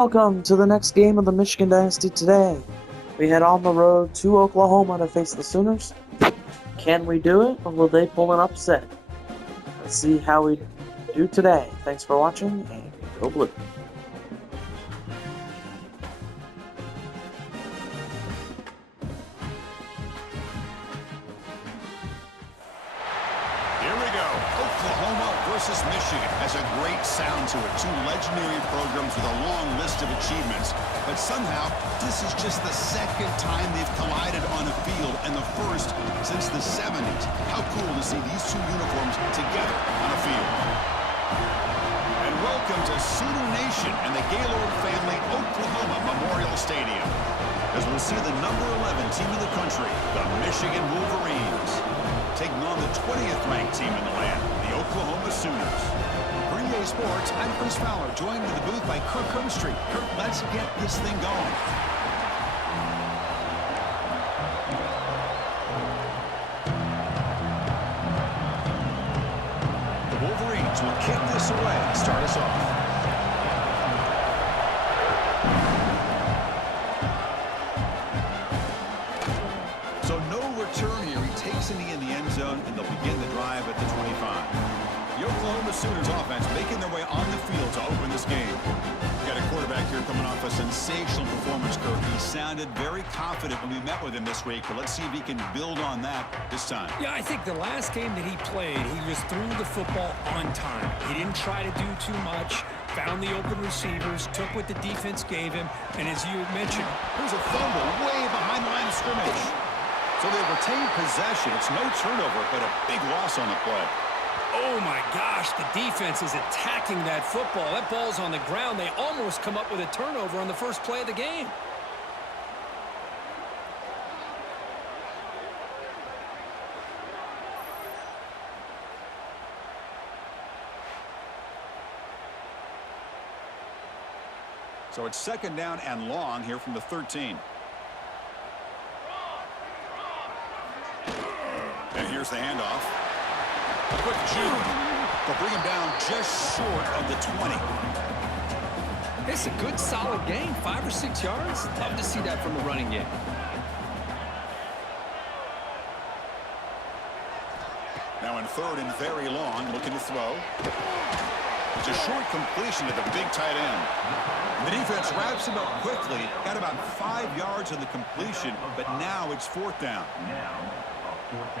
Welcome to the next game of the Michigan Dynasty today. We head on the road to Oklahoma to face the Sooners. Can we do it, or will they pull an upset? Let's see how we do today. Thanks for watching, and go Blue. Here we go. Oklahoma versus Michigan has a great sound to it. Two legendary programs with a long list of achievements. But somehow, this is just the second time they've collided on a field, and the first since the 70s. How cool to see these two uniforms together on a field. And welcome to Sooner Nation and the Gaylord family Oklahoma Memorial Stadium, as we'll see the number 11 team in the country, the Michigan Wolverines, taking on the 20th ranked team in the land, the Oklahoma Sooners. For EA Sports, I'm Chris Fowler, joined in the booth by Kirk Hermstreet. Kirk, let's get this thing going. The Wolverines will kick this away and start us off. So no return here. He takes it in the end zone, and they'll begin the drive at the 25. The Oklahoma Sooners offense making their way on the field to open this game. We've got a quarterback here coming off a sensational performance, Kirk. He sounded very confident when we met with him this week, but let's see if he can build on that this time. Yeah, I think the last game that he played, he just threw the football on time. He didn't try to do too much, found the open receivers, took what the defense gave him, and as you mentioned, Here's a fumble way behind the line of scrimmage. So they retain possession. It's no turnover, but a big loss on the play. oh my gosh, the defense is attacking that football. That ball's on the ground. They almost come up with a turnover on the first play of the game. So it's second down and long here from the 13. And here's the handoff. A quick juke. They'll bring him down just short of the 20. It's a good, solid game. 5 or 6 yards. Love to see that from the running game. Now in third and very long, looking to throw. It's a short completion to the big tight end. The defense wraps him up quickly. Got about 5 yards on the completion, but now it's fourth down.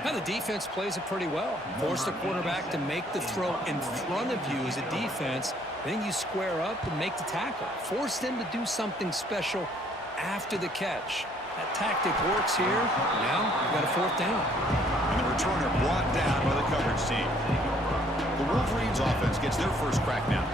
Now the defense plays it pretty well. Force the quarterback to make the throw in front of you as a defense. Then you square up and make the tackle. Force them to do something special after the catch. That tactic works here. Now you've got a fourth down. And the returner brought down by the coverage team. The Wolverines offense gets their first crack now.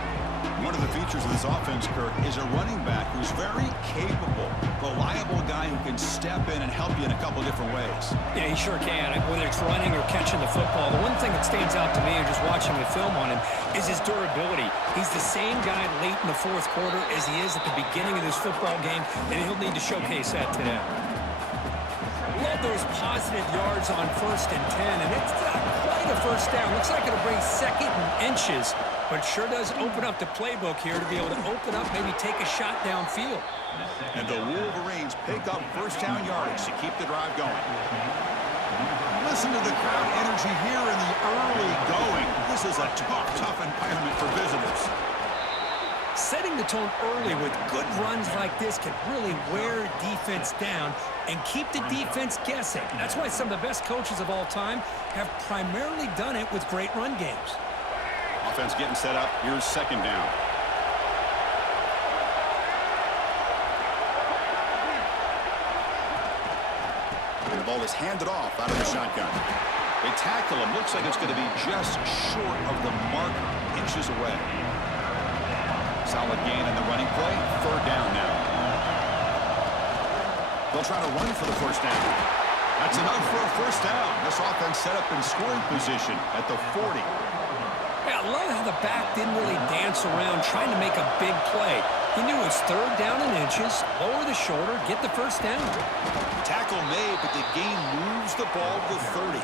One of the features of this offense, Kirk, is a running back who's very capable, reliable guy who can step in and help you in a couple different ways. Yeah, he sure can, whether it's running or catching the football. The one thing that stands out to me, and just watching the film on him, is his durability. He's the same guy late in the fourth quarter as he is at the beginning of this football game, and he'll need to showcase that today. Love those positive yards on 1st and 10, and it's not quite a first down. Looks like it'll bring second and inches, but it sure does open up the playbook here to be able to open up, maybe take a shot downfield. And the Wolverines pick up first down yardage to keep the drive going. Listen to the crowd energy here in the early going. This is a tough environment for visitors. Setting the tone early with good runs like this can really wear defense down and keep the defense guessing. That's why some of the best coaches of all time have primarily done it with great run games. Offense getting set up. Here's second down. The ball is handed off out of the shotgun. They tackle him. Looks like it's going to be just short of the mark, inches away. Solid gain in the running play. Third down now. They'll try to run for the first down. That's enough for a first down. This offense set up in scoring position at the 40. Yeah, I love how the back didn't really dance around trying to make a big play. He knew it was third down and inches, lower the shoulder, get the first down. Tackle made, but the game moves the ball to the 30.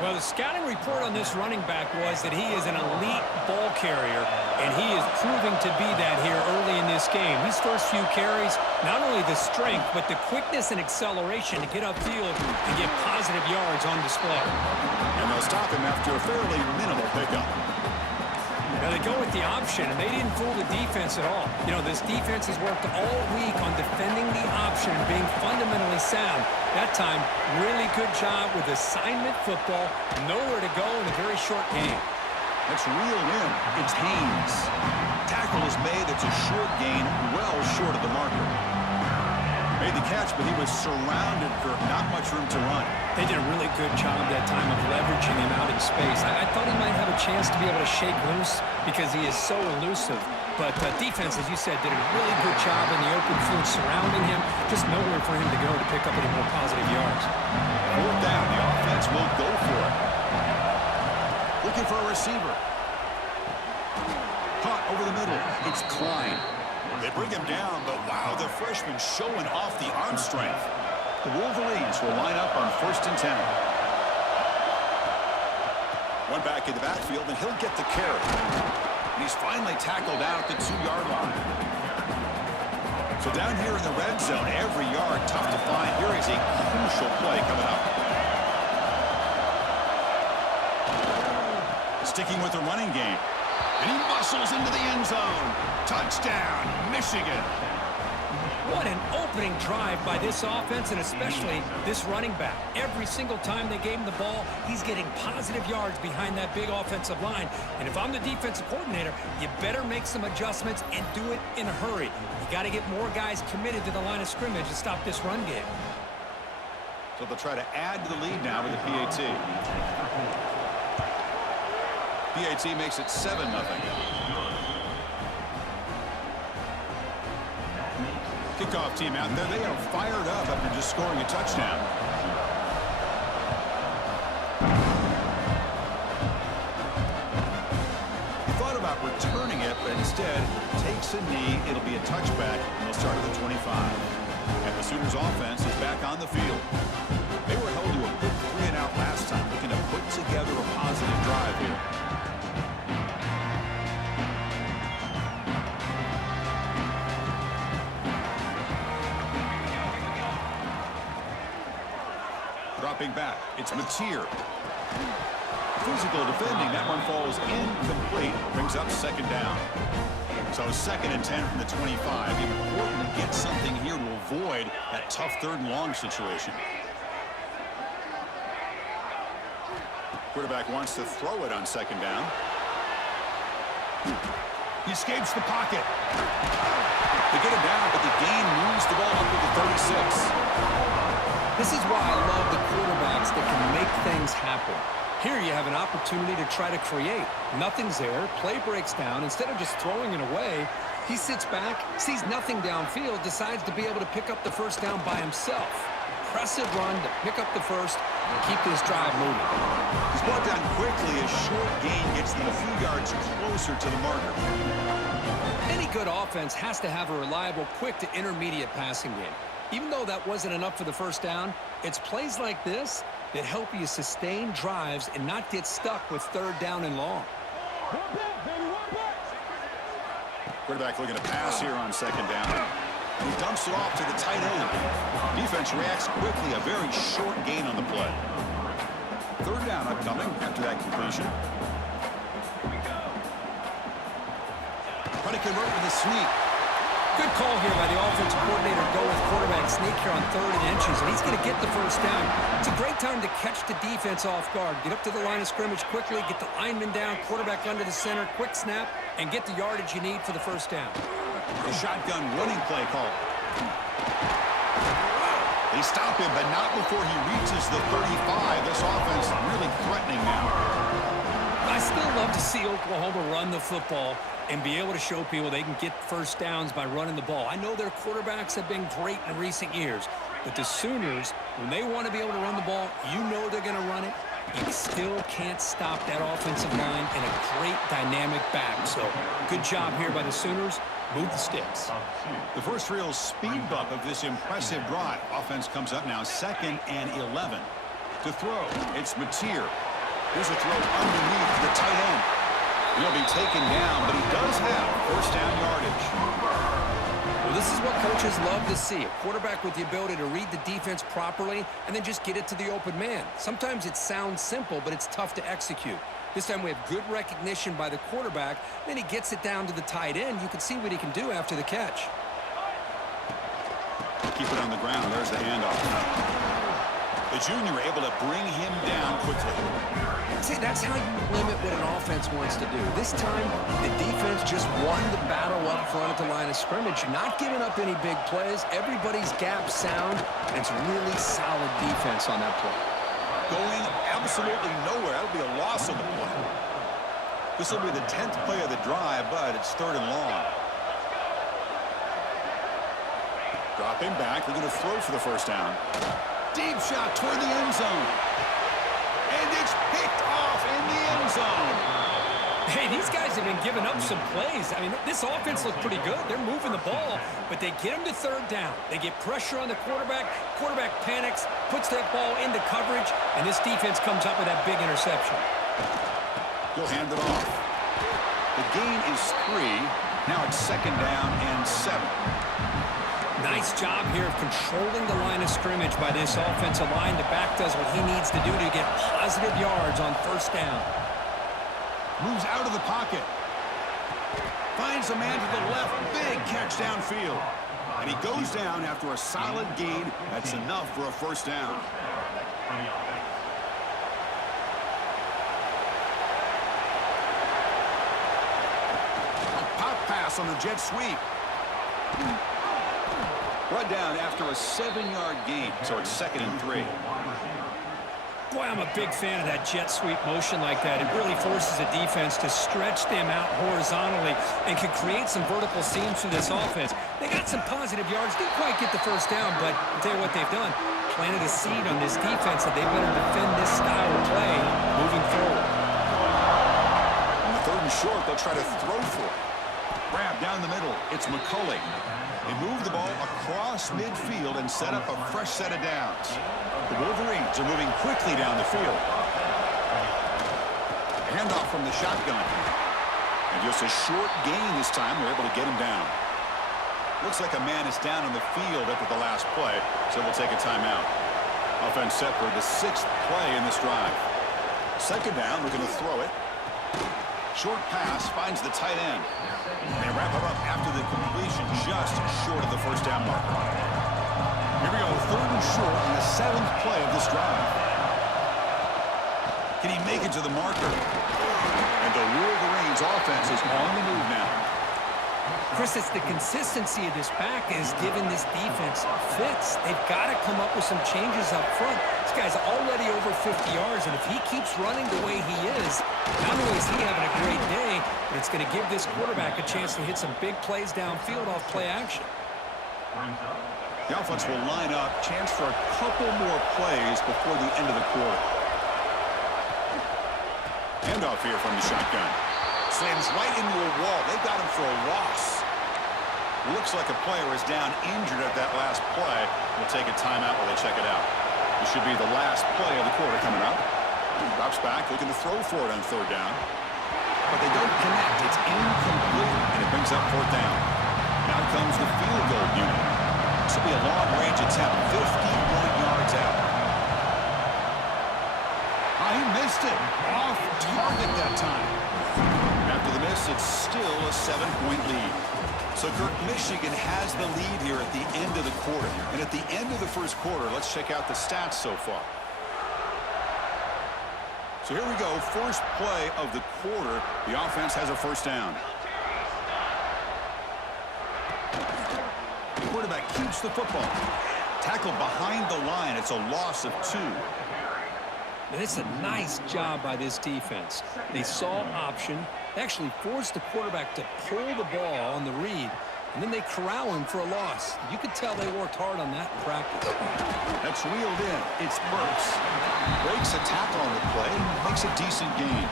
Well, the scouting report on this running back was that he is an elite ball carrier, and he is proving to be that here early in this game. These first few carries, not only the strength, but the quickness and acceleration to get upfield and get positive yards on display. And they'll stop him after a fairly minimal pickup. Now they go with the option, and they didn't fool the defense at all. You know, this defense has worked all week on defending the option and being fundamentally sound. That time, really good job with assignment football. Nowhere to go in a very short game. That's reeled in. It's Haynes. Tackle is made. It's a short gain, well short of the marker. Made the catch, but he was surrounded for not much room to run. They did a really good job that time of leveraging him out in space. I thought he might have a chance to be able to shake loose because he is so elusive. But defense, as you said, did a really good job in the open field surrounding him. Just nowhere for him to go to pick up any more positive yards. Fourth down, the offense will go for it. Looking for a receiver. Caught over the middle. It's Klein. They bring him down, but wow, the freshman showing off the arm strength. The Wolverines will line up on 1st and 10. One back in the backfield, and he'll get the carry. And he's finally tackled out at the 2-yard line. So down here in the red zone, every yard tough to find. Here is a crucial play coming up. Sticking with the running game. And he muscles into the end zone. Touchdown, Michigan. What an opening drive by this offense, and especially this running back. Every single time they gave him the ball, he's getting positive yards behind that big offensive line. And if I'm the defensive coordinator, you better make some adjustments and do it in a hurry. You got to get more guys committed to the line of scrimmage to stop this run game. So they'll try to add to the lead now with the PAT. PAT makes it 7-0. Kickoff team out there. They are fired up after just scoring a touchdown. He thought about returning it, but instead takes a knee. It'll be a touchback, and they'll start at the 25. And the Sooners offense is back on the field. They were held to a quick 3-and-out last time, looking to put together a positive drive here. Dropping back, it's Mateer. Physical defending, that one falls incomplete, brings up 2nd down. So 2nd and 10 from the 25. Important to get something here to avoid that tough 3rd and long situation. Quarterback wants to throw it on 2nd down. He escapes the pocket. They get him down, but the gain moves the ball up to the 36. This is why I love the quarterbacks that can make things happen. Here you have an opportunity to try to create. Nothing's there. Play breaks down. Instead of just throwing it away, he sits back, sees nothing downfield, decides to be able to pick up the 1st down by himself. Impressive run to pick up the 1st and keep this drive moving. He's brought down quickly. A short gain gets them a few yards closer to the marker. Any good offense has to have a reliable, quick to intermediate passing game. Even though that wasn't enough for the 1st down, it's plays like this that help you sustain drives and not get stuck with 3rd down and long. Quarterback looking to pass here on 2nd down. He dumps it off to the tight end. Defense reacts quickly, a very short gain on the play. 3rd down upcoming after that completion. Trying to convert with a sneak. Good call here by the offensive coordinator to go with quarterback sneak here on 3rd and inches, and he's going to get the 1st down. It's a great time to catch the defense off guard. Get up to the line of scrimmage quickly, get the lineman down, quarterback under the center, quick snap, and get the yardage you need for the 1st down. The shotgun running play call. They stop him, but not before he reaches the 35. This offense really threatening now. I still love to see Oklahoma run the football and be able to show people they can get 1st downs by running the ball. I know their quarterbacks have been great in recent years, but the Sooners, when they want to be able to run the ball, you know they're going to run it. You still can't stop that offensive line and a great dynamic back. So good job here by the Sooners. Move the sticks. The first real speed bump of this impressive drive. Offense comes up now 2nd and 11. To throw, it's Mateer. Here's a throw underneath the tight end. He'll be taken down, but he does have first down yardage. Well, this is what coaches love to see. A quarterback with the ability to read the defense properly and then just get it to the open man. Sometimes it sounds simple, but it's tough to execute. This time we have good recognition by the quarterback. Then he gets it down to the tight end. You can see what he can do after the catch. Keep it on the ground. There's the handoff. The junior able to bring him down quickly. See, that's how you limit what an offense wants to do. This time, the defense just won the battle up front at the line of scrimmage. Not giving up any big plays. Everybody's gap sound, and it's really solid defense on that play. Going absolutely nowhere. That'll be a loss of the play. This will be the 10th play of the drive, but it's 3rd and long. Dropping back. They're going to throw for the first down. Deep shot toward the end zone. And it's picked off in the end zone. Hey, these guys have been giving up some plays. I mean, this offense looks pretty good. They're moving the ball, but they get them to 3rd down. They get pressure on the quarterback. Quarterback panics, puts that ball into coverage, and this defense comes up with that big interception. He'll hand it off. The gain is 3. Now it's 2nd down and 7. Nice job here of controlling the line of scrimmage by this offensive line. The back does what he needs to do to get positive yards on 1st down. Moves out of the pocket. Finds a man to the left. Big catch downfield. And he goes down after a solid gain. That's enough for a 1st down. A pop pass on the jet sweep. Brought down after a 7-yard gain, so it's 2nd and 3. Boy, I'm a big fan of that jet sweep motion like that. It really forces a defense to stretch them out horizontally and can create some vertical seams for this offense. They got some positive yards. Didn't quite get the 1st down, but I'll tell you what they've done. Planted a seed on this defense that they better defend this style of play moving forward. On the 3rd and short, they'll try to throw for it. Grab down the middle. It's McCulley. They move the ball across midfield and set up a fresh set of downs. The Wolverines are moving quickly down the field. Handoff from the shotgun. And just a short gain this time. They're able to get him down. Looks like a man is down on the field after the last play, so we'll take a timeout. Offense set for the 6th play in this drive. 2nd down, we're going to throw it. Short pass finds the tight end. They wrap it up after the completion just short of the 1st down marker. Here we go, 3rd and short on the 7th play of this drive. Can he make it to the marker? And the Wolverines offense is on the move now. Chris, it's the consistency of this back is giving this defense fits. They've got to come up with some changes up front. This guy's already over 50 yards, and if he keeps running the way he is, not only is he having a great day, but it's going to give this quarterback a chance to hit some big plays downfield off play action. The offense will line up. Chance for a couple more plays before the end of the quarter. Handoff here from the shotgun. Slams right into a wall. They got him for a loss. Looks like a player is down injured at that last play. We'll take a timeout while they check it out. This should be the last play of the quarter coming up. Drops back, looking to throw for it on 3rd down. But they don't connect. It's incomplete, and it brings up 4th down. Now comes the field goal unit. This will be a long-range attempt, 51 yards out. He missed it. Off target that time. After the miss, it's still a 7-point lead. So, Kirk, Michigan has the lead here at the end of the quarter. And at the end of the 1st quarter, let's check out the stats so far. So here we go, 1st play of the quarter. The offense has a 1st down. The quarterback keeps the football. Tackled behind the line. It's a loss of 2. And it's a nice job by this defense. They saw option, actually forced the quarterback to pull the ball on the read, and then they corral him for a loss. You could tell they worked hard on that in practice. That's wheeled in. It's Burks. Breaks a tackle on the play, makes a decent gain.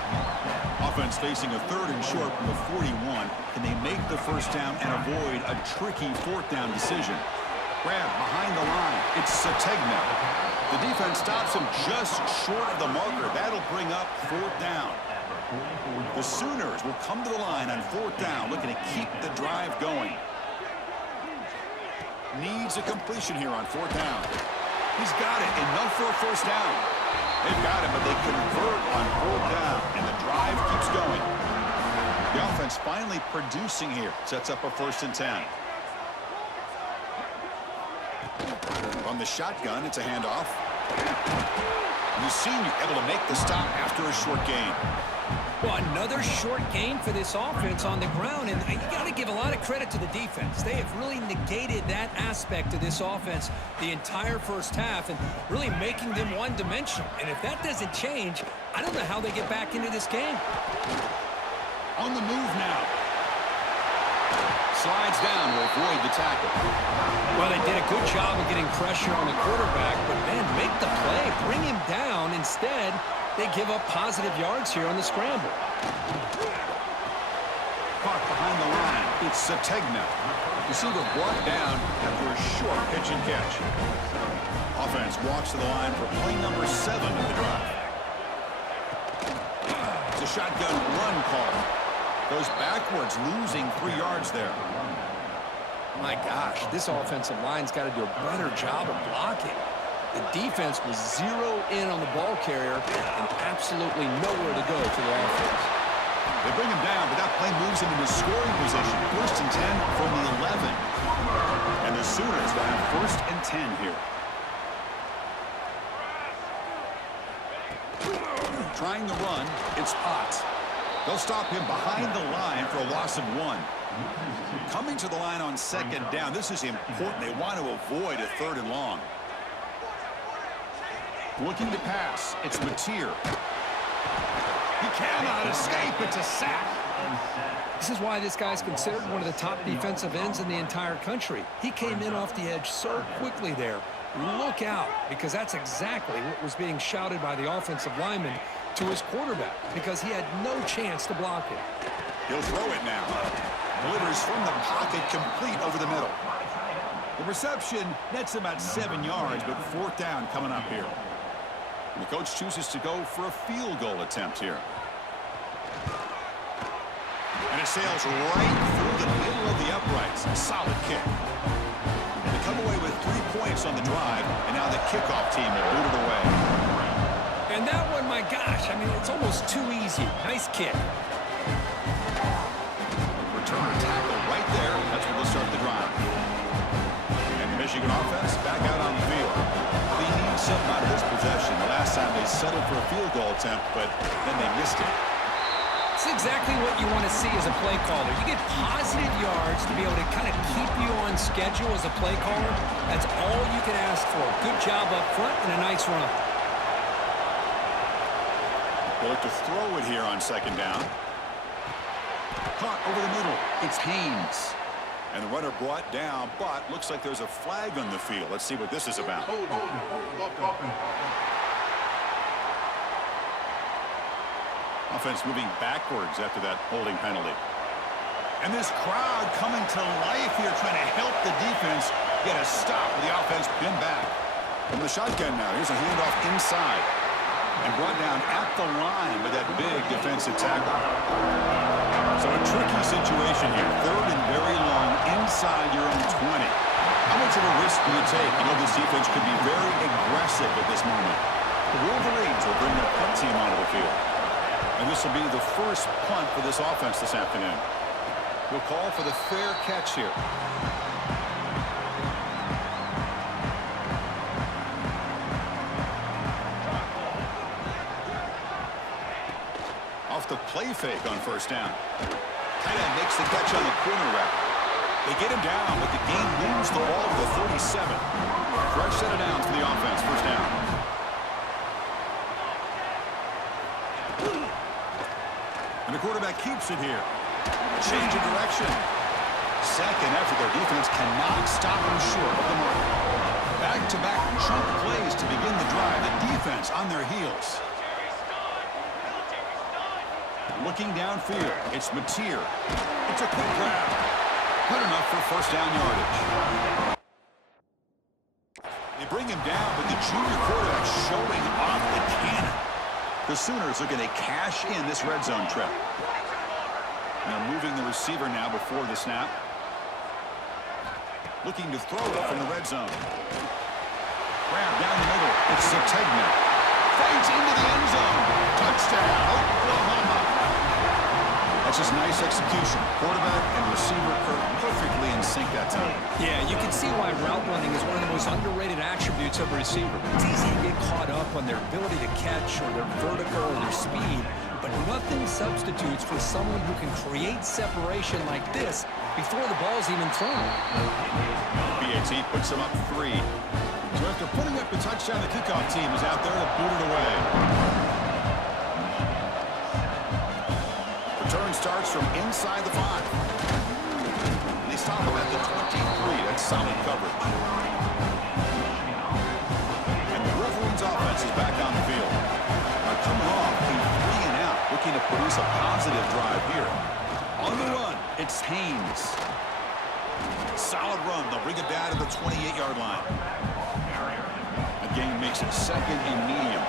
Offense facing a 3rd and short from the 41. Can they make the 1st down and avoid a tricky 4th down decision? Grab behind the line. It's Sategna. The defense stops him just short of the marker. That'll bring up 4th down. The Sooners will come to the line on 4th down, looking to keep the drive going. Needs a completion here on 4th down. He's got it. Enough for a 1st down. They've got it, but they convert on 4th down, and the drive keeps going. The offense finally producing here. Sets up a 1st and 10. From the shotgun, it's a handoff. And the senior able to make the stop after a short gain. Well, another short gain for this offense on the ground, and you got to give a lot of credit to the defense. They have really negated that aspect of this offense the entire first half and really making them one-dimensional. And if that doesn't change, I don't know how they get back into this game. On the move now. Slides down to avoid the tackle. Well, they did a good job of getting pressure on the quarterback, but, man, make the play. Bring him down. Instead, they give up positive yards here on the scramble. Caught behind the line. It's Sategna. Receiver brought down after a short pitch and catch. Offense walks to the line for play number 7 of the drive. It's a shotgun run call. Goes backwards, losing 3 yards there. My gosh, this offensive line's got to do a better job of blocking. The defense was 0 in on the ball carrier and absolutely nowhere to go for the offense. They bring him down, but that play moves him into scoring position. 1st and 10 from the 11. And the Sooners will have 1st and 10 here. Trying to run, it's Potts. They'll stop him behind the line for a loss of 1. Coming to the line on 2nd down, this is important. They want to avoid a 3rd and long. Looking to pass, it's Mateer. He cannot escape. It's a sack. This is why this guy's considered one of the top defensive ends in the entire country. He came in off the edge so quickly there. Look out, because that's exactly what was being shouted by the offensive lineman to his quarterback, because he had no chance to block it. He'll throw it now. Delivers from the pocket, complete over the middle. The reception nets about 7 yards, but 4th down coming up here. And the coach chooses to go for a field goal attempt here. And it sails right through the middle of the uprights. A solid kick. They come away with 3 points on the drive, and now the kickoff team will boot it away. And that one, my gosh, I mean, it's almost too easy. Nice kick. Return tackle right there. That's where they'll start the drive. And the Michigan offense back out on the field. They need something out of this possession. The last time they settled for a field goal attempt, but then they missed it. It's exactly what you want to see as a play caller. You get positive yards to be able to kind of keep you on schedule as a play caller. That's all you can ask for. Good job up front and a nice run. They look to throw it here on 2nd down. Caught over the middle. It's Haynes. And the runner brought down, but looks like there's a flag on the field. Let's see what this is about. Offense moving backwards after that holding penalty. And this crowd coming to life here, trying to help the defense get a stop with the offense pinned back. From the shotgun now, here's a handoff inside. And brought down at the line with that big defensive tackle. So a tricky situation here. 3rd and very long inside your own 20. How much of a risk do you take? You know this defense could be very aggressive at this moment. The Wolverines will bring their punt team onto the field. And this will be the first punt for this offense this afternoon. We'll call for the fair catch here. Off the play fake on 1st down. Tight end makes the catch on the corner route. They get him down, but the game moves the ball to the 37. Fresh set of downs for the offense. 1st down. And the quarterback keeps it here. A change of direction. Second effort, their defense cannot stop him short of the mark. Back-to-back chunk plays to begin the drive. The defense on their heels. Looking downfield, it's Mateer. It's a quick grab. Good enough for 1st down yardage. They bring him down, but the junior quarterback showing off the cannon. The Sooners are going to cash in this red zone trip. Now moving the receiver now before the snap. Looking to throw it from the red zone. Grab down the middle. It's Sategna. Fades into the end zone. Touchdown, Oklahoma. That's just nice execution. Quarterback and receiver perfectly in sync that time. Yeah, you can see why route running is one of the most underrated attributes of a receiver. It's easy to get caught up on their ability to catch or their vertical or their speed, but nothing substitutes for someone who can create separation like this before the ball's even thrown. BAT puts him up 3. So after putting up the touchdown, the kickoff team is out there to boot it away. Return starts from inside the 5. And they stop him at the 23. That's solid coverage. And the Wolverines offense is back on the field. Coming off a 3-and-out, looking to produce a positive drive here. On the run, it's Haynes. Solid run. They'll bring it down to the 28-yard line. The game makes it 2nd and medium.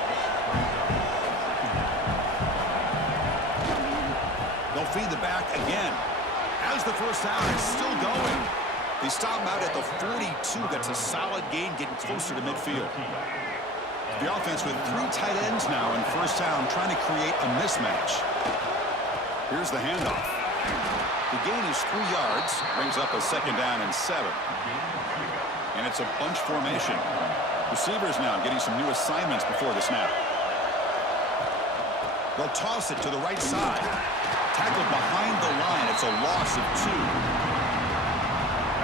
They'll feed the back again. As the first down, it's still going. They stop him out at the 42. That's a solid gain, getting closer to midfield. The offense with 3 tight ends now in first down, trying to create a mismatch. Here's the handoff. The gain is 3 yards, brings up a 2nd down and 7. And it's a bunch formation. Receivers now getting some new assignments before the snap. They'll toss it to the right side. Tackled behind the line. It's a loss of 2.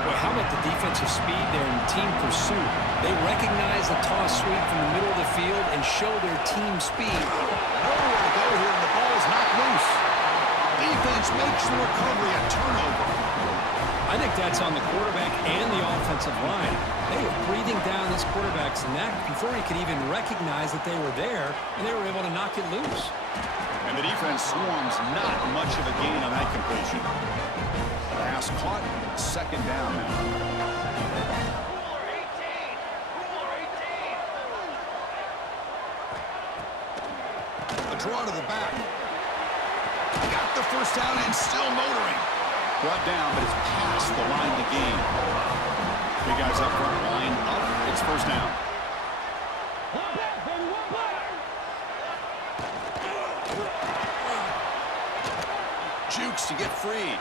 Boy, how about the defensive speed there in team pursuit? They recognize the toss sweep from the middle of the field and show their team speed. Nowhere to go here, and the ball is knocked loose. Defense makes the recovery a turnover. I think that's on the quarterback and the offensive line. They were breathing down this quarterback's neck before he could even recognize that they were there, and they were able to knock it loose. And the defense swarms not much of a gain on that completion. Pass caught, 2nd down now. A draw to the back. Got the first down and still motoring. Brought down, but it's past the line to gain. Big guys up front, line up. It's first down. Jukes to get free.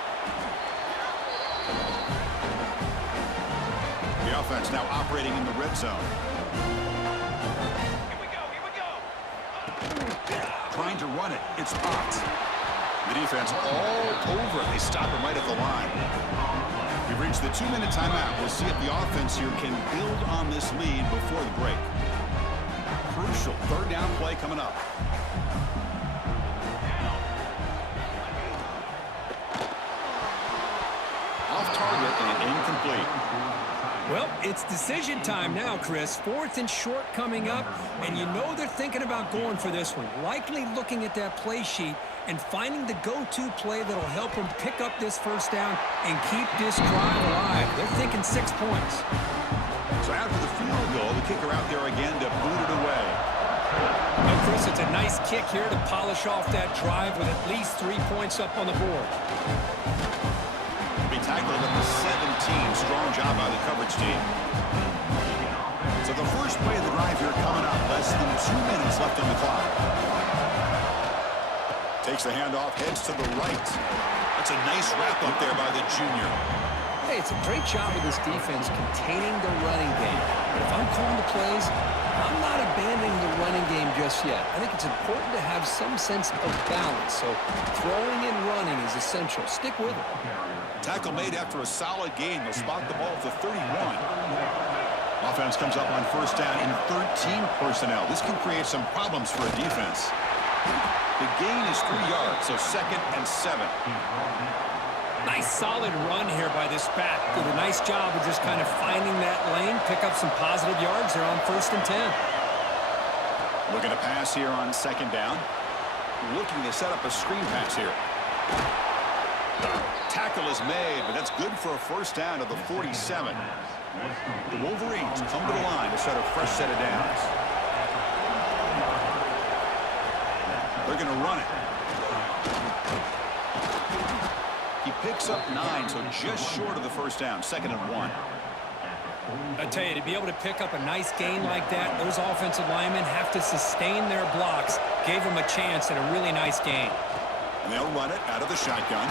The offense now operating in the red zone. Here we go. Trying to run it. It's popped. The defense all over it. They stop him right at the line. We've reached the 2-minute timeout. We'll see if the offense here can build on this lead before the break. Crucial 3rd down play coming up. Off target and incomplete. Well, it's decision time now, Chris. 4th and short coming up, and you know they're thinking about going for this one. Likely looking at that play sheet and finding the go-to play that'll help them pick up this first down and keep this drive alive. They're thinking 6 points. So after the field goal, the kicker out there again to boot it away. Now, Chris, it's a nice kick here to polish off that drive with at least 3 points up on the board. Be tackled at the 17. Strong job by the coverage team. So the first play of the drive here coming up. Less than 2 minutes left on the clock. Takes the handoff, heads to the right. That's a nice wrap up there by the junior. Hey, it's a great job of this defense containing the running game. But if I'm calling the plays, I'm not abandoning the running game just yet. I think it's important to have some sense of balance. So throwing and running is essential. Stick with it. Tackle made after a solid gain. They'll spot the ball at the 31. Offense comes up on first down in 13 personnel. This can create some problems for a defense. The gain is 3 yards, so 2nd and 7. Nice solid run here by this back. Did a nice job of just kind of finding that lane, pick up some positive yards. They're on 1st and 10. Looking to pass here on 2nd down. Looking to set up a screen pass here. Tackle is made, but that's good for a first down to the 47. The Wolverines come to the line to set a fresh set of downs. They're going to run it. He picks up 9, so just short of the first down, 2nd and 1. I tell you, to be able to pick up a nice gain like that, those offensive linemen have to sustain their blocks. Gave them a chance at a really nice gain. And they'll run it out of the shotgun.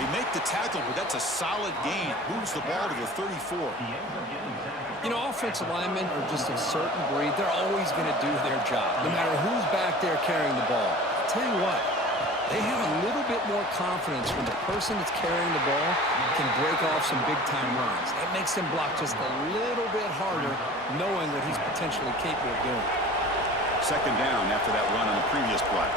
They make the tackle, but that's a solid gain. Moves the ball to the 34. You know, offensive linemen are just a certain breed. They're always going to do their job, no matter who's back there carrying the ball. I'll tell you what, they have a little bit more confidence when the person that's carrying the ball can break off some big-time runs. That makes them block just a little bit harder, knowing what he's potentially capable of doing. 2nd down after that run on the previous play.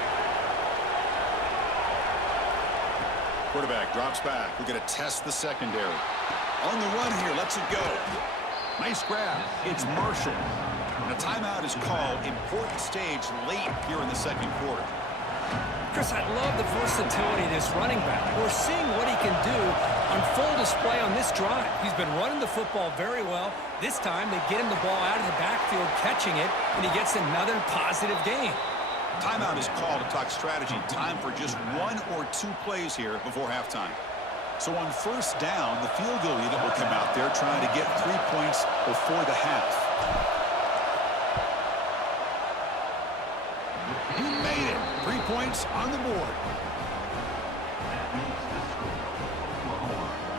Quarterback drops back. We're going to test the secondary. On the run here, lets it go. Nice grab. It's Marshall. And a timeout is called. Important stage late here in the 2nd quarter. Chris, I love the versatility of this running back. We're seeing what he can do on full display on this drive. He's been running the football very well. This time, they get him the ball out of the backfield, catching it, and he gets another positive gain. Timeout is called to talk strategy. Time for just 1 or 2 plays here before halftime. So on 1st down, the field goal unit will come out there trying to get 3 points before the half. He made it. 3 points on the board.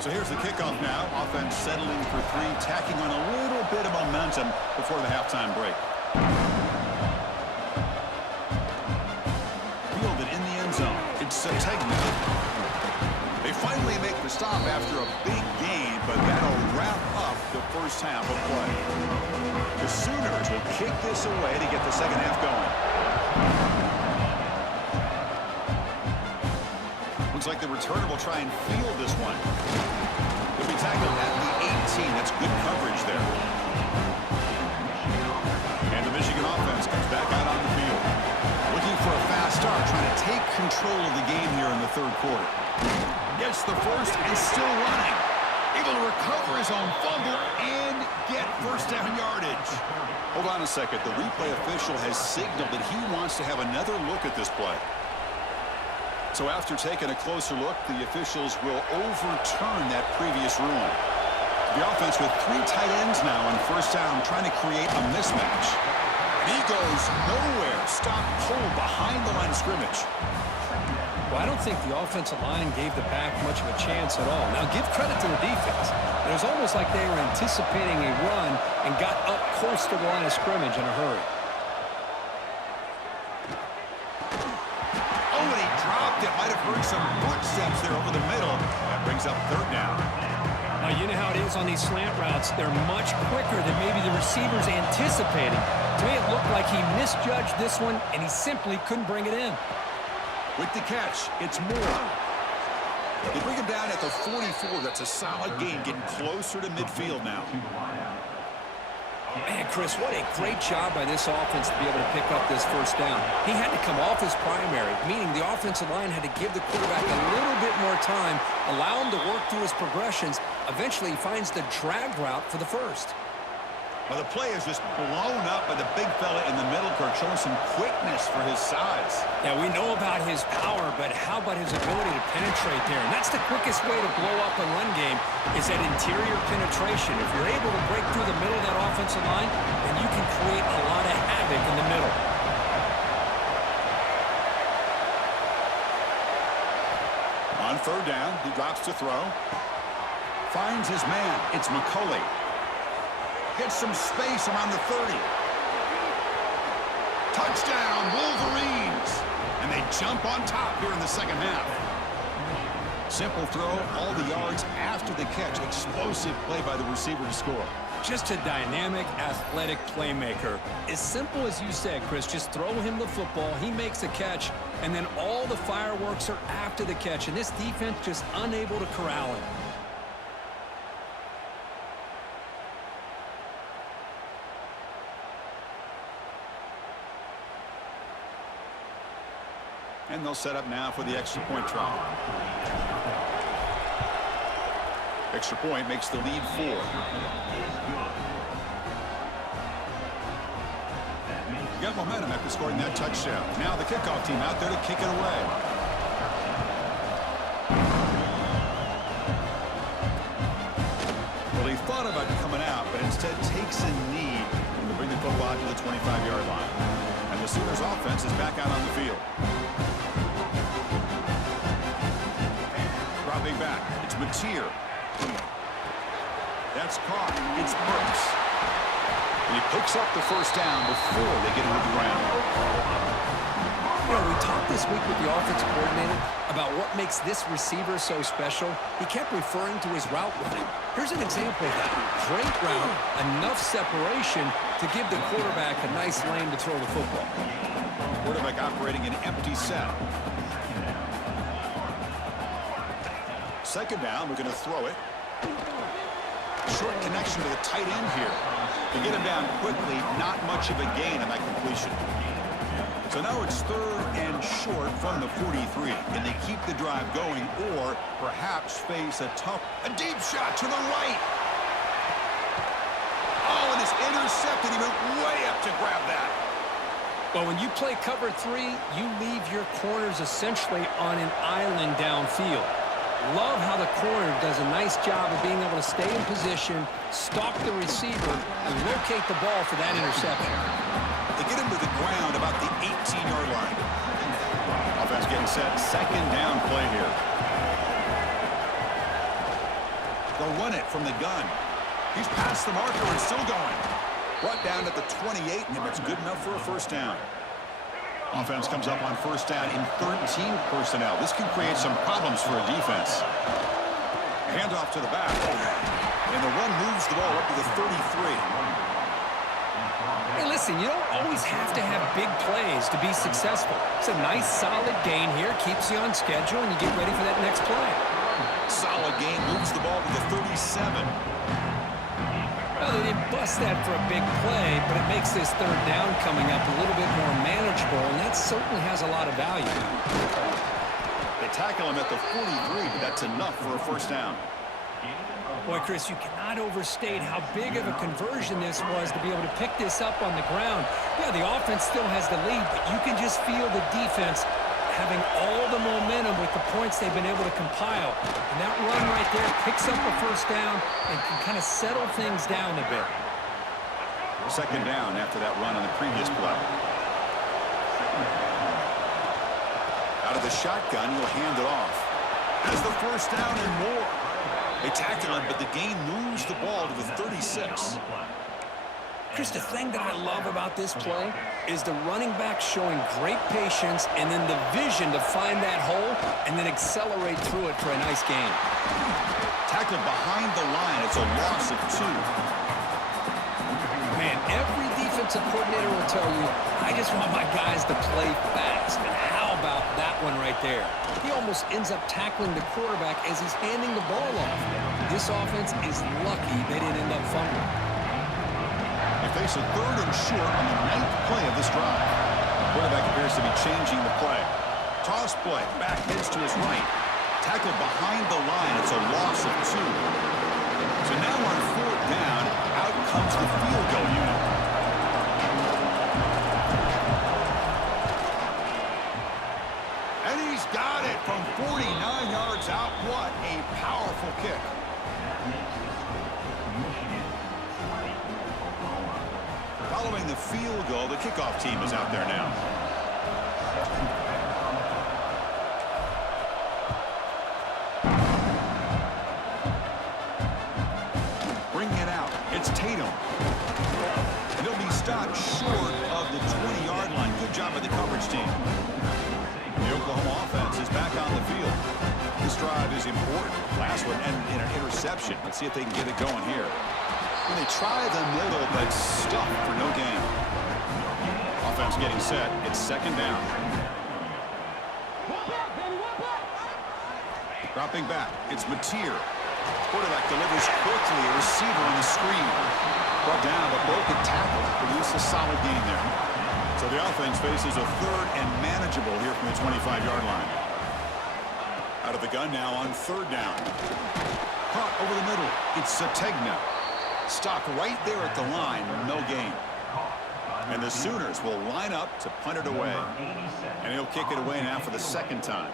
So here's the kickoff now. Offense settling for 3, tacking on a little bit of momentum before the halftime break. Fielded in the end zone. It's a technical. They finally make the stop after a big gain, but that'll wrap up the first half of play. The Sooners will kick this away to get the second half going. Looks like the returner will try and field this one. He'll be tackled at the 18. That's good coverage there. And the Michigan offense comes back out on the field. Looking for a fast start, trying to take control of the game here in the 3rd quarter. Gets the first and still running. Able to recover his own fumble and get first down yardage. Hold on a second. The replay official has signaled that he wants to have another look at this play. So after taking a closer look, the officials will overturn that previous ruling. The offense with 3 tight ends now on 1st down, trying to create a mismatch. And he goes nowhere. Stop cold behind the line of scrimmage. Well, I don't think the offensive line gave the back much of a chance at all. Now, give credit to the defense. It was almost like they were anticipating a run and got up close to the line of scrimmage in a hurry. Oh, and he dropped it. Might have heard some footsteps there over the middle. That brings up 3rd down. Now, you know how it is on these slant routes. They're much quicker than maybe the receivers anticipating. To me, it looked like he misjudged this one, and he simply couldn't bring it in. With the catch, it's Moore. They bring him down at the 44. That's a solid gain, getting closer to midfield now. Man, Chris, what a great job by this offense to be able to pick up this first down. He had to come off his primary, meaning the offensive line had to give the quarterback a little bit more time, allow him to work through his progressions. Eventually, he finds the drag route for the first. Well, the play is just blown up by the big fella in the middle, Kirk, showing some quickness for his size. Yeah, we know about his power, but how about his ability to penetrate there? And that's the quickest way to blow up a run game is that interior penetration. If you're able to break through the middle of that offensive line, then you can create a lot of havoc in the middle. On 3rd down, he drops to throw. Finds his man. It's McCulley. Gets some space around the 30. Touchdown, Wolverines! And they jump on top here in the second half. Simple throw, all the yards after the catch. Explosive play by the receiver to score. Just a dynamic, athletic playmaker. As simple as you said, Chris, just throw him the football, he makes a catch, and then all the fireworks are after the catch. And this defense just unable to corral him. And they'll set up now for the extra point try. Extra point makes the lead 4. You got momentum after scoring that touchdown. Now the kickoff team out there to kick it away. Well, he thought about coming out, but instead takes a knee to bring the football to the 25-yard line. And the Sooners offense is back out on the field. Dropping back, it's Mateer. That's caught. It's Brooks. And he picks up the first down before they get into the ground. You know, we talked this week with the offensive coordinator about what makes this receiver so special. He kept referring to his route running. Here's an example of that. Great route, enough separation to give the quarterback a nice lane to throw the football. Quarterback operating an empty set. Second down, we're going to throw it. Short connection to the tight end here. To get him down quickly, not much of a gain on that completion. So now it's third and short from the 43. Can they keep the drive going or perhaps face a deep shot to the right? Oh, and it's intercepted. He went way up to grab that. Well, when you play cover 3, you leave your corners essentially on an island downfield. Love how the corner does a nice job of being able to stay in position, stalk the receiver, and locate the ball for that interception. They get him to the ground about the 18-yard line. Offense getting set. Second down play here. They'll run it from the gun. He's past the marker and still going. Brought down at the 28, and that's good enough for a first down. Offense comes up on first down in 13 personnel. This can create some problems for a defense. Handoff to the back. And the run moves the ball up to the 33. Hey, listen, you don't always have to have big plays to be successful. It's a nice, solid gain here. Keeps you on schedule, and you get ready for that next play. Solid gain moves the ball to the 37. Well, they didn't bust that for a big play, but it makes this third down coming up a little bit more manageable, and that certainly has a lot of value. They tackle him at the 43, but that's enough for a first down. Boy, Chris, you cannot overstate how big of a conversion this was to be able to pick this up on the ground. Yeah, the offense still has the lead, but you can just feel the defense having all the momentum with the points they've been able to compile. And that run right there picks up a first down and can kind of settle things down a bit. Second down after that run on the previous play. Out of the shotgun, he'll hand it off. Has the first down and more. They tackle him, but the gain moves the ball to the 36. Chris, the thing that I love about this play is the running back showing great patience and then the vision to find that hole and then accelerate through it for a nice gain. Tackled behind the line. It's a loss of 2. Man, every defensive coordinator will tell you, I just want my guys to play fast. And how about that one right there? He almost ends up tackling the quarterback as he's handing the ball off. This offense is lucky they didn't end up fumbling. They face a third and short on the 9th play of this drive. Quarterback appears to be changing the play. Toss play. Back heads to his right. Tackled behind the line. It's a loss of 2. So now on fourth down, out comes the field goal unit. And he's got it from 49 yards out. What a powerful kick. Following the field goal, the kickoff team is out there now. Bringing it out. It's Tatum. And he'll be stopped short of the 20-yard line. Good job by the coverage team. The Oklahoma offense is back on the field. This drive is important. Last one ended in an interception. Let's see if they can get it going here. And they try the middle, but stuck for no gain. Offense getting set. It's second down. Dropping back. It's Mateer. Quarterback delivers quickly. A receiver on the screen. Brought down, but broken tackle. Produced a solid gain there. So the offense faces a third and manageable here from the 25-yard line. Out of the gun now on third down. punt over the middle. It's Sategna. Stopped right there at the line. No gain. And the Sooners will line up to punt it away. And he'll kick it away now for the second time.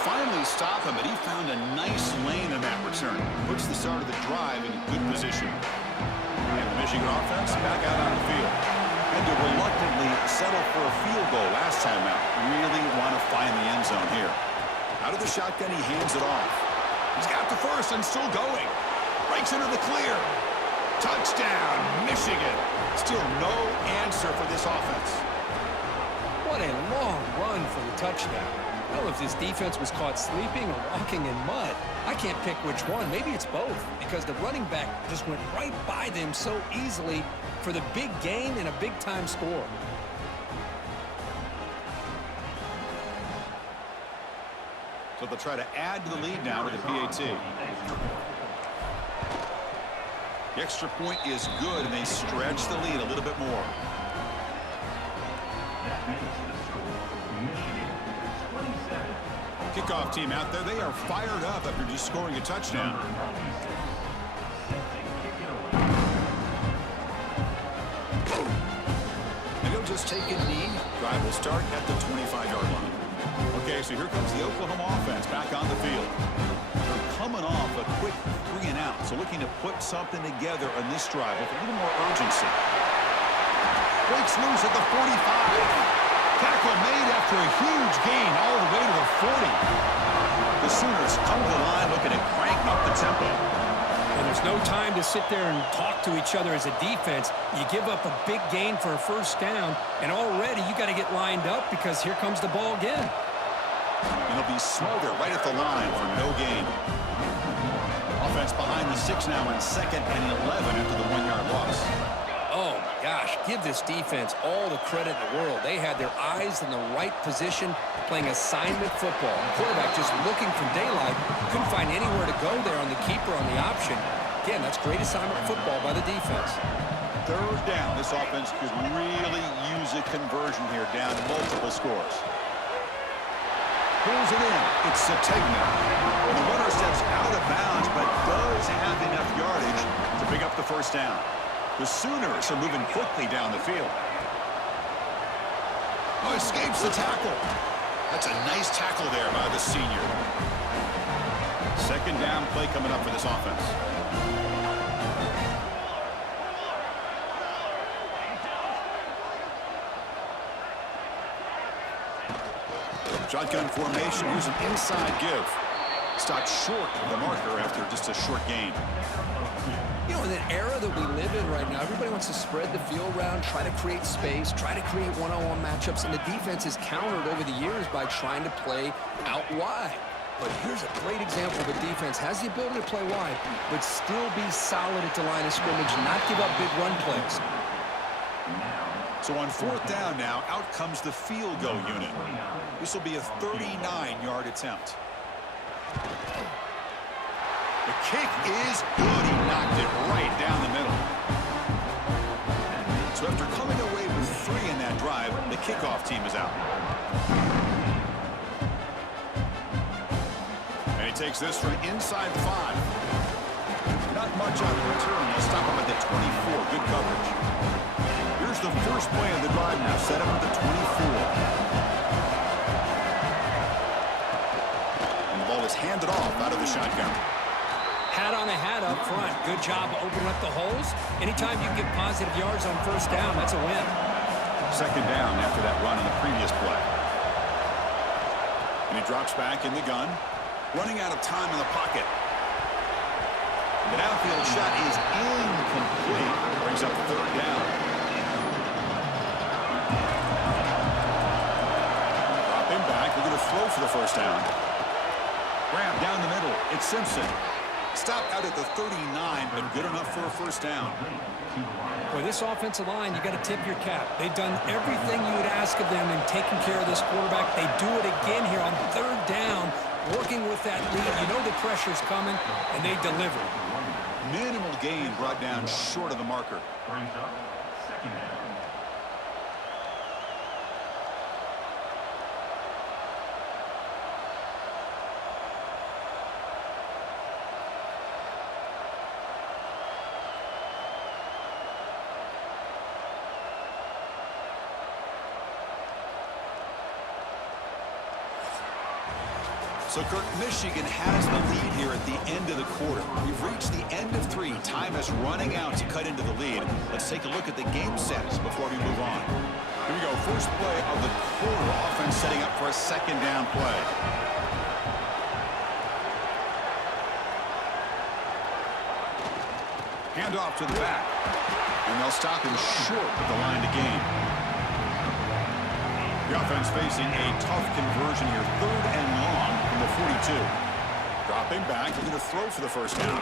Finally stop him, but he found a nice lane in that return. Puts the start of the drive in good position. And the Michigan offense back out on the field. And to reluctantly settle for a field goal last time out. Really want to find the end zone here. Out of the shotgun, he hands it off. He's got the first and still going. Breaks into the clear. Touchdown, Michigan. Still no answer for this offense. What a long run for the touchdown. Well, if this defense was caught sleeping or walking in mud, I can't pick which one. Maybe it's both, because the running back just went right by them so easily for the big gain and a big-time score. So they'll try to add to the lead now with the PAT. The extra point is good, and they stretch the lead a little bit more. Kickoff team out there. They are fired up after just scoring a touchdown. And he'll just take a knee. Drive will start at the 25-yard line. Okay, so here comes the Oklahoma offense back on the field. They're coming off a quick 3 and out, so looking to put something together on this drive with a little more urgency. Breaks loose at the 45. Tackle made after a huge gain all the way to the 40. The Sooners come to the line looking to crank up the tempo. And there's no time to sit there and talk to each other as a defense. You give up a big gain for a first down, and already you got to get lined up because here comes the ball again. And it'll be Smolder right at the line for no gain. Offense behind the 6 now on 2nd and 11 after the 1-yard loss. Oh, my gosh, give this defense all the credit in the world. They had their eyes in the right position, playing assignment football. The quarterback just looking for daylight. Couldn't find anywhere to go there on the keeper on the option. Again, that's great assignment football by the defense. 3rd down. This offense could really use a conversion here, down multiple scores. Pulls it in. It's Sategna. The runner steps out of bounds, but does have enough yardage to pick up the first down. The Sooners are moving quickly down the field. Oh, escapes the tackle. That's a nice tackle there by the senior. 2nd down play coming up for this offense. Shotgun formation. Here's an inside give. Stopped short of the marker after just a short gain. You know, in the era that we live in right now, everybody wants to spread the field around, try to create space, try to create one-on-one matchups, and the defense is countered over the years by trying to play out wide. But here's a great example of a defense has the ability to play wide, but still be solid at the line of scrimmage, not give up big run plays. So on 4th down now, out comes the field goal unit. This will be a 39-yard attempt. The kick is good. He knocked it right down the middle. So after coming away with 3 in that drive, the kickoff team is out. And he takes this from inside the 5. Not much on the return. He'll stop him at the 24. Good coverage. Here's the first play of the drive now. Set up at the 24. And the ball is handed off out of the shotgun. Hat on a hat up front. Good job opening up the holes. Anytime you can get positive yards on first down, that's a win. 2nd down after that run on the previous play. And he drops back in the gun. Running out of time in the pocket. The downfield shot is incomplete. Brings up 3rd down. Drop him back. We're going to throw for the first down. Grab down the middle. It's Simpson. Stopped out at the 39, but good enough for a first down. Boy, this offensive line, you got to tip your cap. They've done everything you would ask of them in taking care of this quarterback. They do it again here on 3rd down, working with that lead. You know the pressure's coming, and they deliver. Minimal gain brought down short of the marker. So, Kirk, Michigan has the lead here at the end of the quarter. We've reached the end of 3. Time is running out to cut into the lead. Let's take a look at the game sets before we move on. Here we go. First play of the quarter. Offense setting up for a second down play. Hand off to the back. And they'll stop him short at the line to gain. The offense facing a tough conversion here. 3rd and long from the 42. Dropping back, looking to throw for the first down.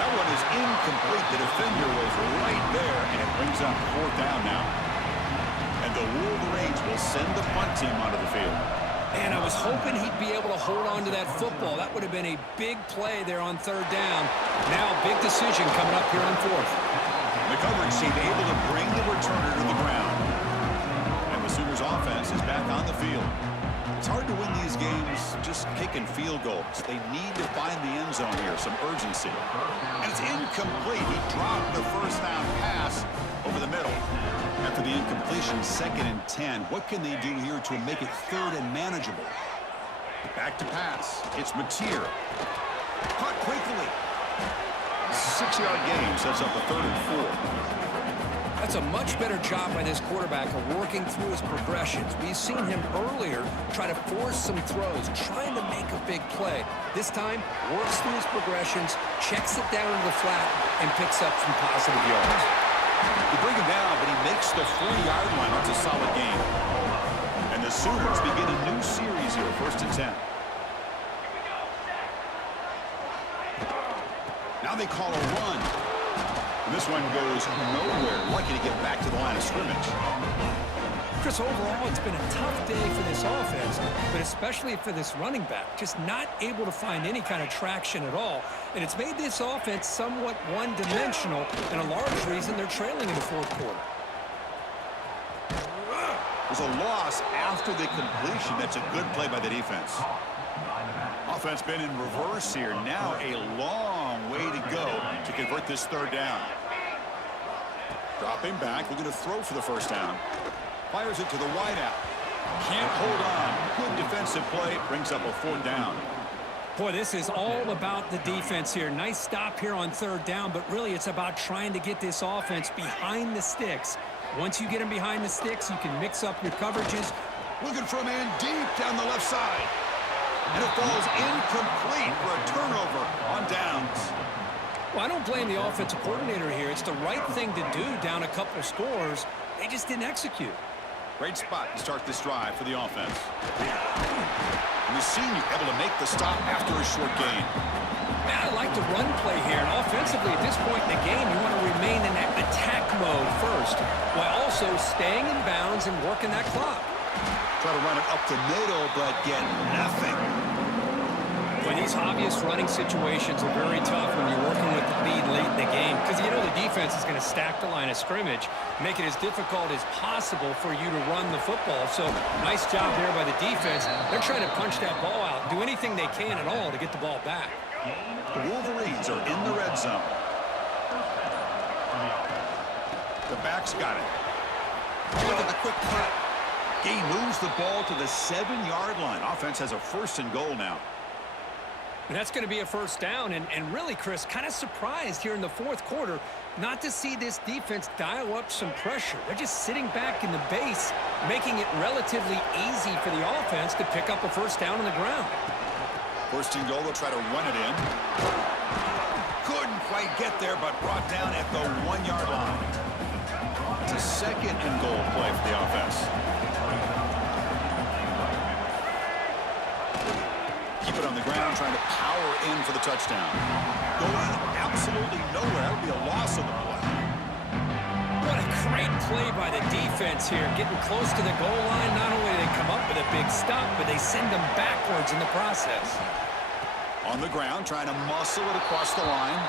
That one is incomplete. The defender was right there, and it brings up 4th down now. And the Wolverines will send the punt team onto the field. And I was hoping he'd be able to hold on to that football. That would have been a big play there on 3rd down. Now, big decision coming up here on 4th. The coverage team able to bring the returner to the ground. And the Sooners offense is back on the field. It's hard to win these games just kicking field goals. They need to find the end zone here, some urgency. And it's incomplete. He dropped the first down pass over the middle. After the incompletion, 2nd and 10. What can they do here to make it 3rd and manageable? Back to pass. It's Mateer. Caught quickly. 6-yard gain sets up a 3rd and 4. That's a much better job by this quarterback of working through his progressions. We've seen him earlier try to force some throws, trying to make a big play. This time, works through his progressions, checks it down into the flat, and picks up some positive yards. They bring him down, but he makes the 40-yard line. That's a solid gain. And the Sooners begin a new series here, 1st and 10. Now they call a run. And this one goes nowhere. Lucky to get back to the line of scrimmage. Chris, overall, it's been a tough day for this offense, but especially for this running back. Just not able to find any kind of traction at all. And it's made this offense somewhat one-dimensional, and a large reason they're trailing in the 4th quarter. There's a loss after the completion. That's a good play by the defense. Offense been in reverse here. Now a long way to go to convert this 3rd down. Dropping back, looking to throw for the first down. Fires it to the wideout. Can't hold on. Good defensive play. Brings up a 4th down. Boy, this is all about the defense here. Nice stop here on 3rd down, but really it's about trying to get this offense behind the sticks. Once you get them behind the sticks, you can mix up your coverages. Looking for a man deep down the left side. And it falls incomplete for a turnover on downs. Well, I don't blame the offensive coordinator here. It's the right thing to do down a couple of scores. They just didn't execute. Great spot to start this drive for the offense. And the senior able to make the stop after a short gain. Man, I like the run play here. And offensively, at this point in the game, you want to remain in that attack mode first, while also staying in bounds and working that clock. Try to run it up the middle, but get nothing. Boy, these obvious running situations are very tough when you're working with the lead late in the game, because you know the defense is going to stack the line of scrimmage, make it as difficult as possible for you to run the football. So nice job there by the defense. They're trying to punch that ball out, do anything they can at all to get the ball back. The Wolverines are in the red zone. The back's got it. Look at the quick cut. He moves the ball to the 7-yard line. Offense has a 1st and goal now. And that's going to be a 1st down. And really, Chris, kind of surprised here in the 4th quarter not to see this defense dial up some pressure. They're just sitting back in the base, making it relatively easy for the offense to pick up a 1st down on the ground. 1st and goal, they'll try to run it in. Couldn't quite get there, but brought down at the 1-yard line. It's a 2nd and goal play for the offense. Keep it on the ground, trying to power in for the touchdown. Going absolutely nowhere. That would be a loss of the play. What a great play by the defense here. Getting close to the goal line, not only do they come up with a big stop, but they send them backwards in the process. On the ground, trying to muscle it across the line.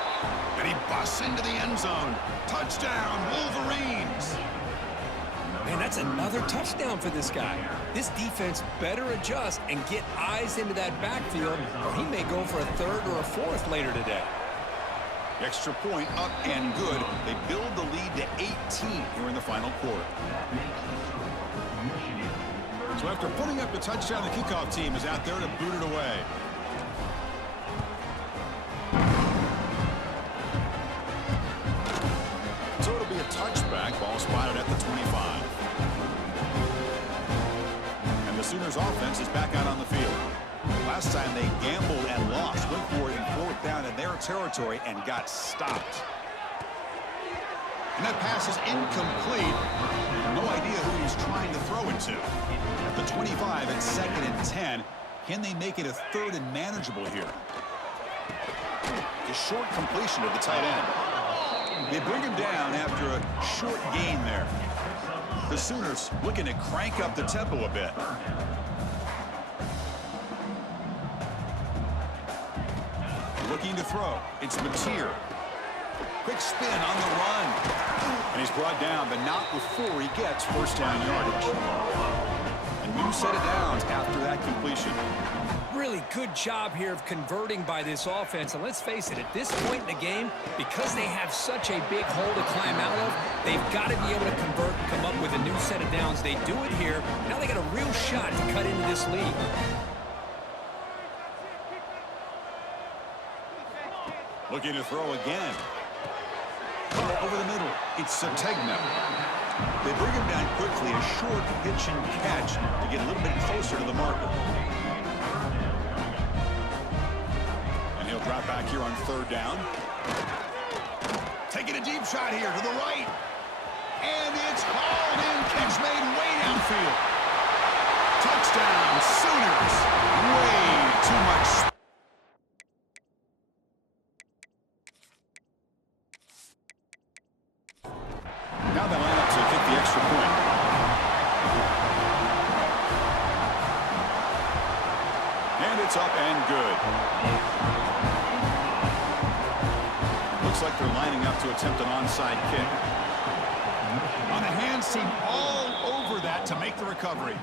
And he busts into the end zone. Touchdown, Wolverines! Man, that's another touchdown for this guy. This defense better adjust and get eyes into that backfield, or he may go for a third or a fourth later today. Extra point up and good. They build the lead to 18 here in the final quarter. So after putting up the touchdown, the kickoff team is out there to boot it away. So it'll be a touchback. Ball spotted at the 25. And the Sooners offense is back out on the field. Last time they gambled and lost, went for it in fourth down in their territory and got stopped. And that pass is incomplete. No idea who he's trying to throw it to. At the 25, it's 2nd and 10. Can they make it a 3rd and manageable here? A short completion to the tight end. They bring him down after a short gain there. The Sooners looking to crank up the tempo a bit. Looking to throw. It's Mateer. Quick spin on the run. And he's brought down, but not before he gets first down yardage. A new set of downs after that completion. Really good job here of converting by this offense. And let's face it, at this point in the game, because they have such a big hole to climb out of, they've got to be able to convert and come up with a new set of downs. They do it here. Now they got a real shot to cut into this lead. Looking to throw again. Caught over the middle. It's Sategna. They bring him down quickly. A short pitch and catch to get a little bit closer to the marker. And he'll drop back here on 3rd down. Taking a deep shot here to the right. And it's hauled in. Catch made way downfield. Touchdown, Sooners. Way too much space. Now they line up to kick the extra point. And it's up and good. Looks like they're lining up to attempt an onside kick. On the hands team all over that to make the recovery.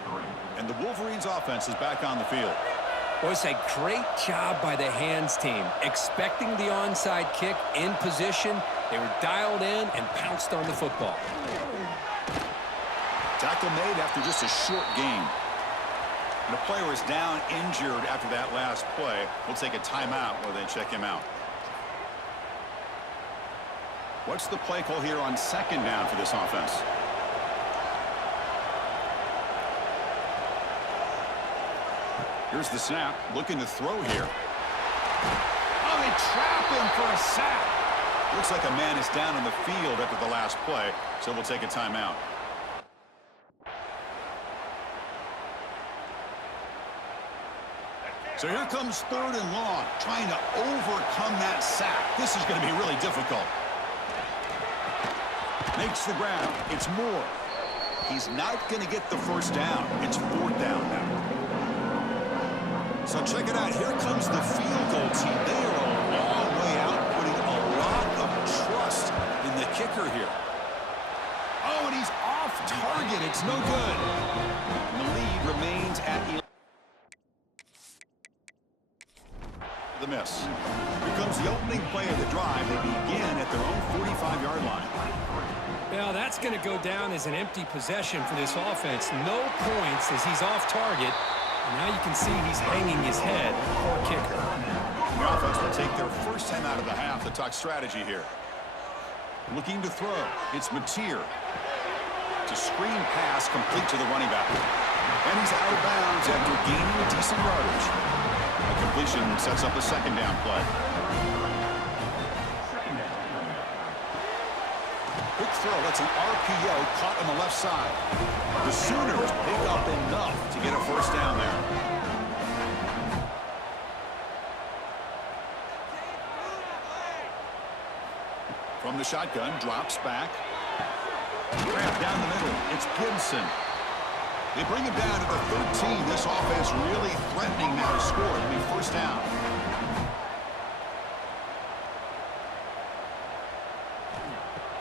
And the Wolverines offense is back on the field. Well, it's a great job by the hands team. Expecting the onside kick in position. They were dialed in and pounced on the football. Tackle made after just a short gain. And the player is down injured after that last play. We'll take a timeout while they check him out. What's the play call here on 2nd down for this offense? Here's the snap. Looking to throw here. Oh, they trap him for a sack. Looks like a man is down on the field after the last play, so we'll take a timeout. So here comes 3rd and long, trying to overcome that sack. This is going to be really difficult. Makes the ground. It's Moore. He's not going to get the first down. It's 4th down now. So check it out. Here comes the field goal team. They are a long way out, putting a lot of trust in the kicker here. Oh, and he's off target. It's no good. And the lead remains at 11. The miss. Here comes the opening play of the drive. They begin at their own 45-yard line. Well, that's going to go down as an empty possession for this offense. No points as he's off target. And now you can see he's hanging his head. Poor kicker. The offense will take their first time out of the half to talk strategy here. Looking to throw. It's Mateer. It's a screen pass complete to the running back. And he's out of bounds after gaining decent yardage. A completion sets up a 2nd down play. Quick throw. That's an RPO caught on the left side. The Sooners pick up enough to get a first down there. From the shotgun, drops back. Grab down the middle. It's Gibson. They bring him down to the 13. This offense really threatening now to score. It'll be first down.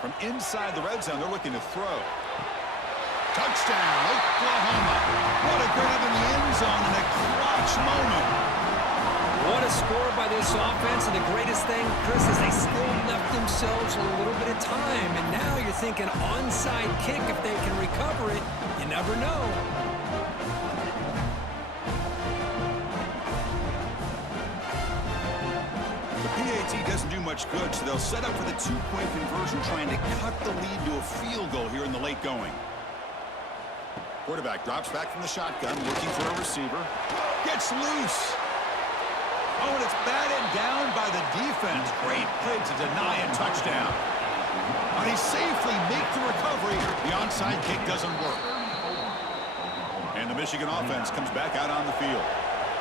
From inside the red zone, they're looking to throw. Touchdown, Oklahoma. What a grab in the end zone in a clutch moment. What a score by this offense, and the greatest thing, Chris, is they still left themselves a little bit of time, and now you're thinking onside kick if they can recover it. You never know. The PAT doesn't do much good, so they'll set up for the two-point conversion, trying to cut the lead to a field goal here in the late going. Quarterback drops back from the shotgun, looking for a receiver. Gets loose. Oh, and it's batted down by the defense. Great play to deny a touchdown. And he safely makes the recovery. The onside kick doesn't work. And the Michigan offense comes back out on the field.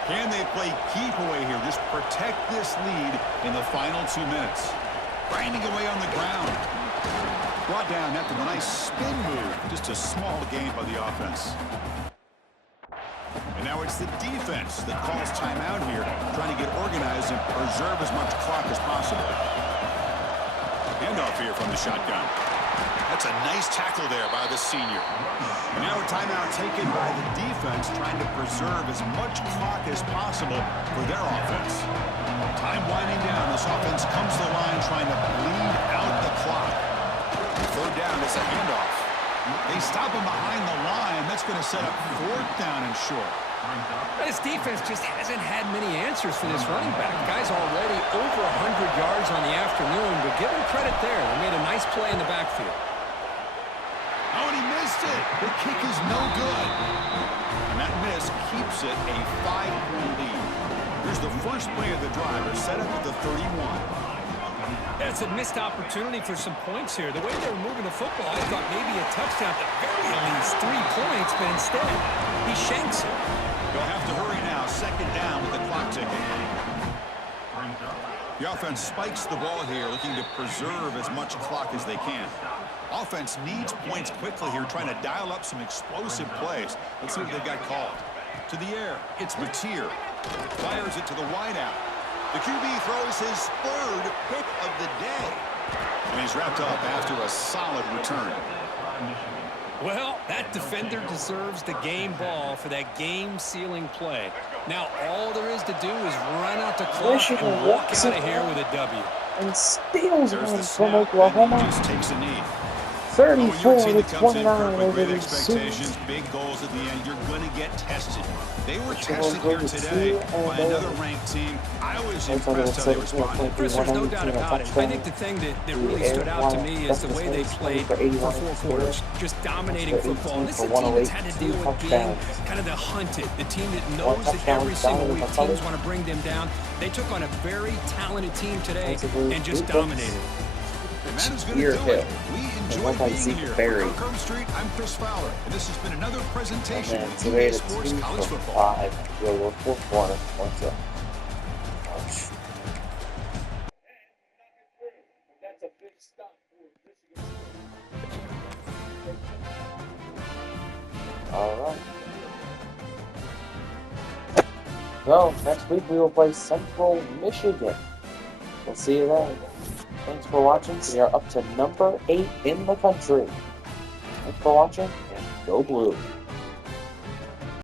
Can they play keep away here? Just protect this lead in the final 2 minutes. Grinding away on the ground. Brought down after the nice spin move. Just a small gain by the offense. And now it's the defense that calls timeout here, trying to get organized and preserve as much clock as possible. Handoff here from the shotgun. That's a nice tackle there by the senior. And now a timeout taken by the defense, trying to preserve as much clock as possible for their offense. Time winding down. This offense comes to the line trying to bleed out the clock. Third down is a handoff. They stop him behind the line. That's going to set up fourth down and short. This defense just hasn't had many answers for this running back. The guy's already over 100 yards on the afternoon, but give him credit there. They made a nice play in the backfield. Oh, and he missed it. The kick is no good. And that miss keeps it a 5-point lead. Here's the first play of the drive. They're set up at the 31. That's a missed opportunity for some points here. The way they were moving the football, I thought maybe a touchdown, at the very least 3 points, but instead, he shanks it. They'll have to hurry now. Second down with the clock ticking. The offense spikes the ball here, looking to preserve as much clock as they can. Offense needs points quickly here, trying to dial up some explosive plays. Let's see what they've got called. To the air, it's Mateer. Fires it to the wideout. The QB throws his third pick of the day. And he's wrapped up after a solid return. Well, that defender deserves the game ball for that game-sealing play. Now, all there is to do is run out the clock and walk out of here with a W. And steals one from snap, Oklahoma. Just takes a knee. 34-29 over the expectations, big goals at the end. You're going to get tested. They were tested here today by another ranked team. I was impressed how they responded. Chris, there's no doubt about it. I think the thing that really stood out to me is the way they played for 4 quarters, just dominating football. And this is a team that's had to deal with being kind of the hunted, the team that knows that every single week teams want to bring them down. They took on a very talented team today and just dominated. And that is going to do it. We enjoy being here. On Kirk Street, I'm Chris Fowler, and this has been another presentation of EA Sports College Football. 5. We're 4th quarter. What's up? Alright. So, next week we will play Central Michigan. We'll see you then. Thanks for watching. We are up to number 8 in the country. Thanks for watching, and go Blue.